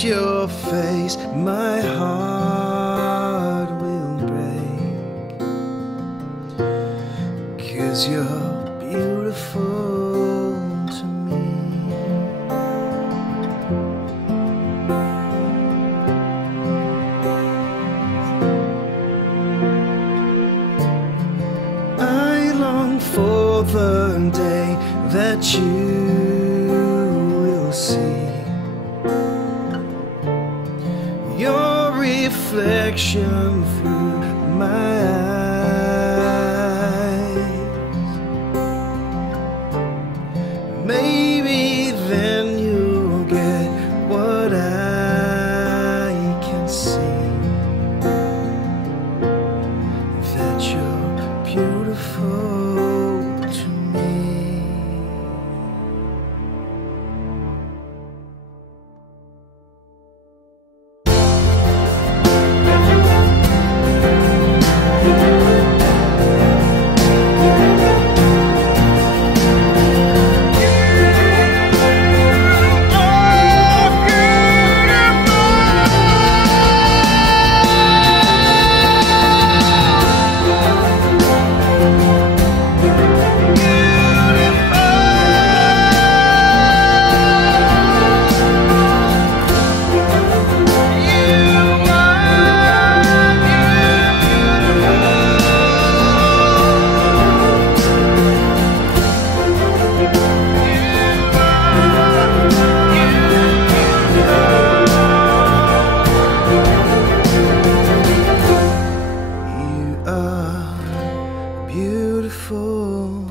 at your face, my heart will break. 'Cause you're beautiful to me. I long for the day that you will see your reflection through my eyes. Maybe then you'll get what I can see, that you're beautiful to me. Beautiful.